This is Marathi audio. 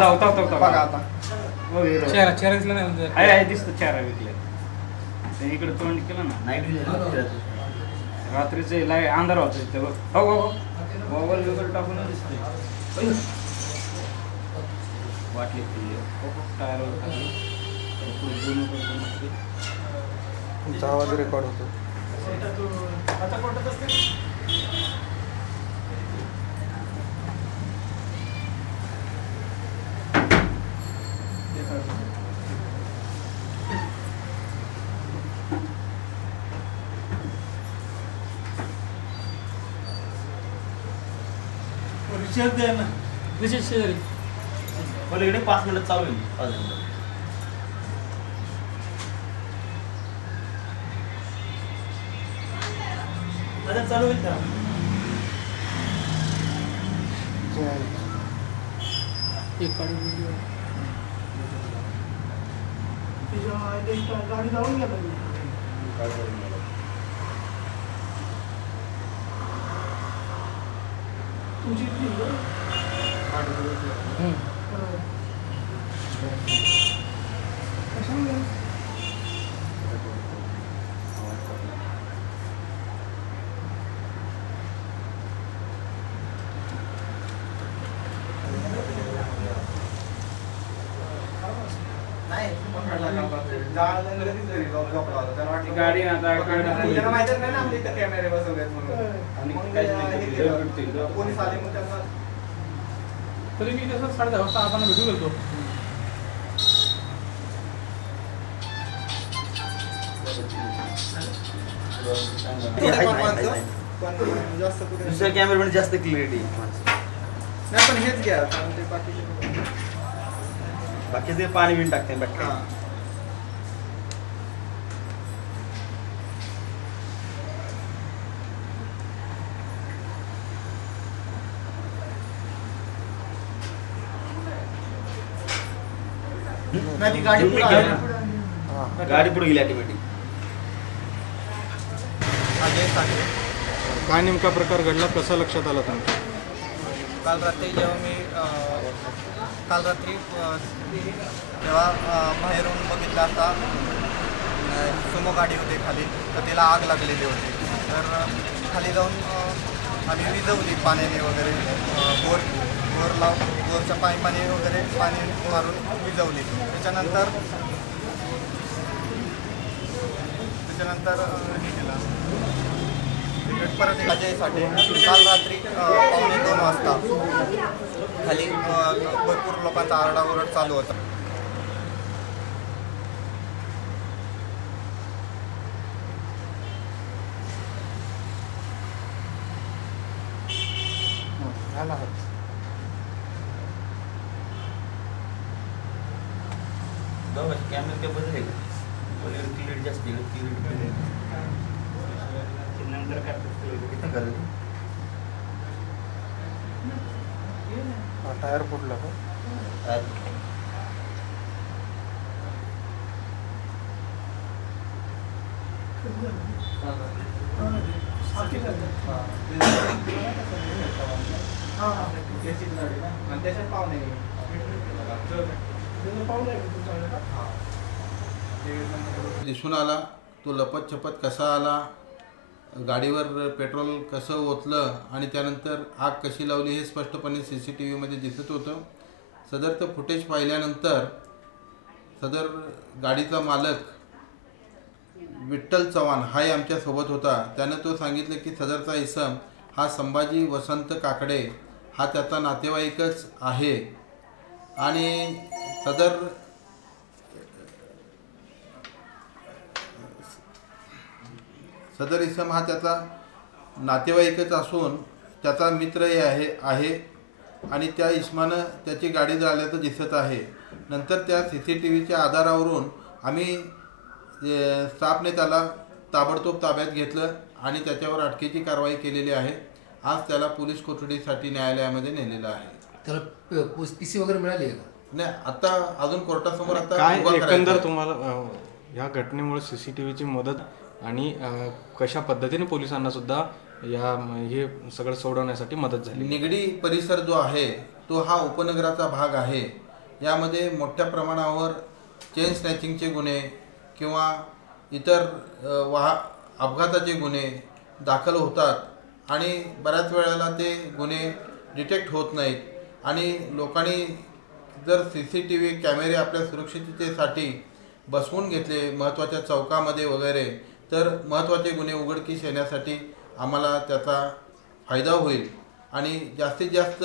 बघा आता चेहरा चेहरा दिसला नाही आहे दिसतो चेहरा विकले इकडे तोंड केलं ना नाईट रात्रीचे अंधार होता तिथे बघ हो हो मोबाईल वगैरे टाकून दिसतोय वाटली टायर तुमचा आवाज रेकॉर्ड होतो आता कोणत असते रिचार्ज द्या ना रिचार्ज शेजारी मला इकडे 5 मिनिट चालू आहे 5 मिनिट आता चालू आहे का एक गाडी जाऊन गेला तुझी गाडी आता माहिती नाही ना आमच्या कॅमेरे बसवलेत म्हणून पोलीस आले मग त्यांना तरी मी कसं 10:30 वाजता आपण भेटू गेलो दुसऱ्या कॅमेरामध्ये जास्त क्लिअरिटी नाही पण हेच घ्या बाकीचे पाणी बिन टाकते बाकी गाडी पुढे गेली ऑटोमॅटिक काय नेमका प्रकार घडला कसा लक्षात आला तुमच्या काल रात्री जेव्हा बाहेरून बघितलं असता सुमो गाडी होती खाली तर तिला आग लागलेली होती तर खाली जाऊन आम्ही विझवली पाण्याने वगैरे बोरच्या पाणी वगैरे पाणी मारून विझवली त्याच्यानंतर हे केलं परत अजयसाठी काल रात्री 1:15 वाजता खाली भरपूर लोकांचा आरडाओरड चालू होता कॅमेरा ते बदल आहे क्लिअर जास्त नंतर काय टायर फुटला का दिसून आला तो लपत छपत कसा आला गाडीवर पेट्रोल कसं ओतलं आणि त्यानंतर आग कशी लावली हे स्पष्टपणे CCTVमध्ये दिसत होतं सदरचं फुटेज पाहिल्यानंतर सदर गाडीचा मालक विठ्ठल चव्हाण हाही आमच्यासोबत होता त्यानं तो सांगितलं की सदरचा इसम हा संभाजी वसंत काकडे हा त्याचा नातेवाईकच आहे आणि सदर इसम हा त्याचा नातेवाईकच असून त्याचा मित्रही आहे आणि त्या इसमानं त्याची गाडी जळाल्याचं दिसत आहे नंतर त्या CCTVच्या आधारावरून आम्ही स्टाफने त्याला ताबडतोब ताब्यात घेतलं आणि त्याच्यावर अटकेची कारवाई केलेली आहे आज त्याला पोलीस कोठडीसाठी न्यायालयामध्ये नेलेलं आहे त्याला PC वगैरे मिळाली आहे का नाही आता अजून कोर्टासमोर आता काय एकंदर तुम्हाला या घटनेमुळे CCTVची मदत आणि कशा पद्धतीने पोलिसांना सुद्धा हे सगळं सोडवण्यासाठी मदत झाली निगडी परिसर जो आहे तो हा उपनगराचा भाग आहे यामध्ये मोठ्या प्रमाणावर चेन स्नॅचिंगचे गुन्हे किंवा इतर अपघाताचे गुन्हे दाखल होतात आणि बऱ्याच वेळेला ते गुन्हे डिटेक्ट होत नाहीत आणि लोकांनी जर CCTV कॅमेरे आपल्या सुरक्षिततेसाठी बसवून घेतले महत्त्वाच्या चौकामध्ये वगैरे तर महत्त्वाचे गुन्हे उघडकीस येण्यासाठी आम्हाला त्याचा फायदा होईल आणि जास्तीत जास्त